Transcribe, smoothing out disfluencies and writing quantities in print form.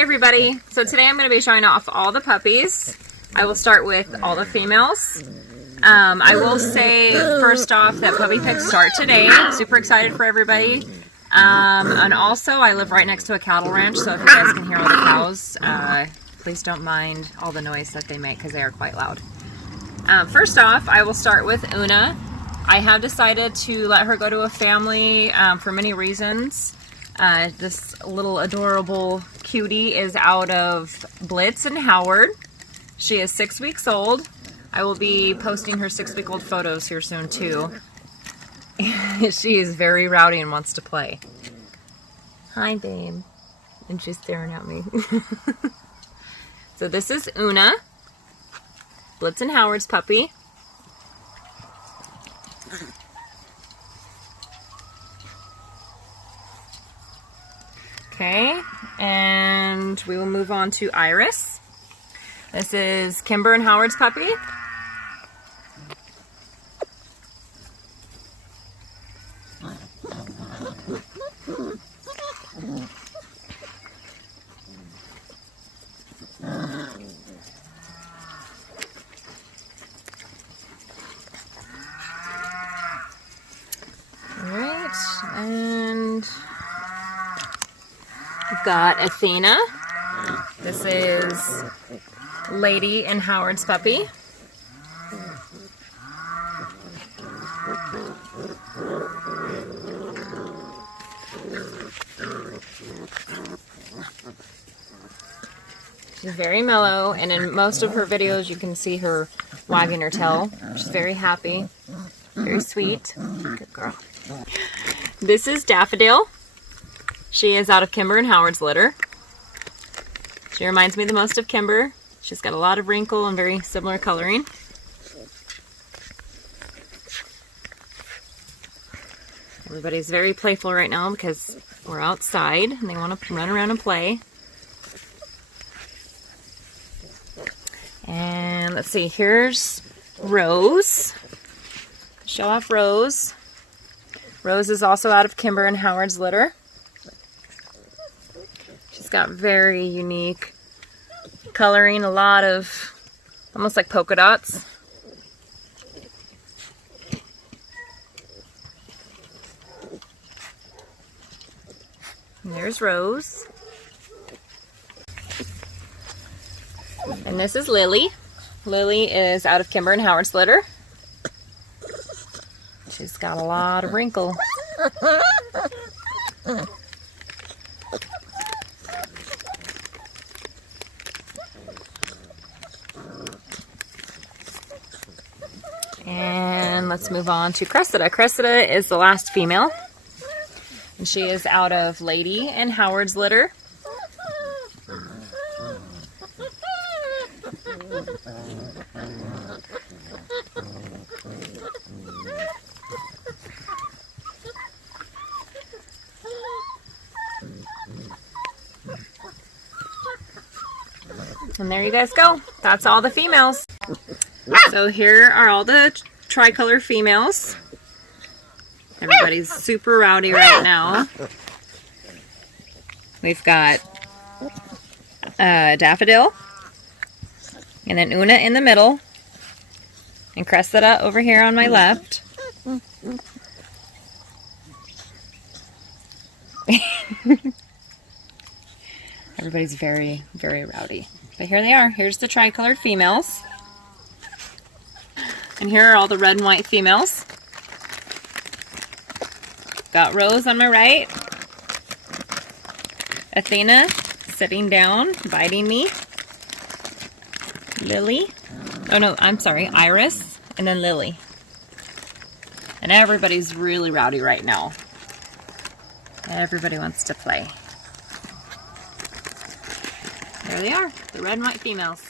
Hey everybody, so today I'm going to be showing off all the puppies. I will start with all the females. I will say first off that puppy picks start today. Super excited for everybody. And also I live right next to a cattle ranch, so if you guys can hear all the cows, please don't mind all the noise that they make because they are quite loud. First off, I will start with Oona. I have decided to let her go to a family for many reasons. This little adorable cutie is out of Blitz and Howard. She is 6 weeks old. I will be posting her 6-week-old photos here soon too. She is very rowdy and wants to play. Hi babe. And she's staring at me. So this is Oona, Blitz and Howard's puppy. Okay, and we will move on to Iris. This is Kimber and Howard's puppy. Alright, and we've got Athena. This is Lady and Howard's puppy. She's very mellow, and in most of her videos you can see her wagging her tail. She's very happy, very sweet. Good girl. This is Daffodil. She is out of Kimber and Howard's litter. She reminds me the most of Kimber. She's got a lot of wrinkle and very similar coloring. Everybody's very playful right now because we're outside and they want to run around and play. And let's see, here's Rose. Show off Rose. Rose is also out of Kimber and Howard's litter. She's got very unique coloring, a lot of almost like polka dots. And there's Rose. And this is Lily. Lily is out of Kimber and Howard's litter. She's got a lot of wrinkle. And let's move on to Cressida. Cressida is the last female. And she is out of Lady and Howard's litter. And there you guys go. That's all the females. So here are all the Tricolor females. Everybody's super rowdy right now. We've got Daffodil, and then Oona in the middle, and Cressida over here on my left. Everybody's very, very rowdy. But here they are. Here's the tricolored females. And here are all the red and white females. Got Rose on my right. Athena sitting down, biting me. Lily. Oh no, I'm sorry. Iris. And then Lily. And everybody's really rowdy right now. Everybody wants to play. There they are, the red and white females.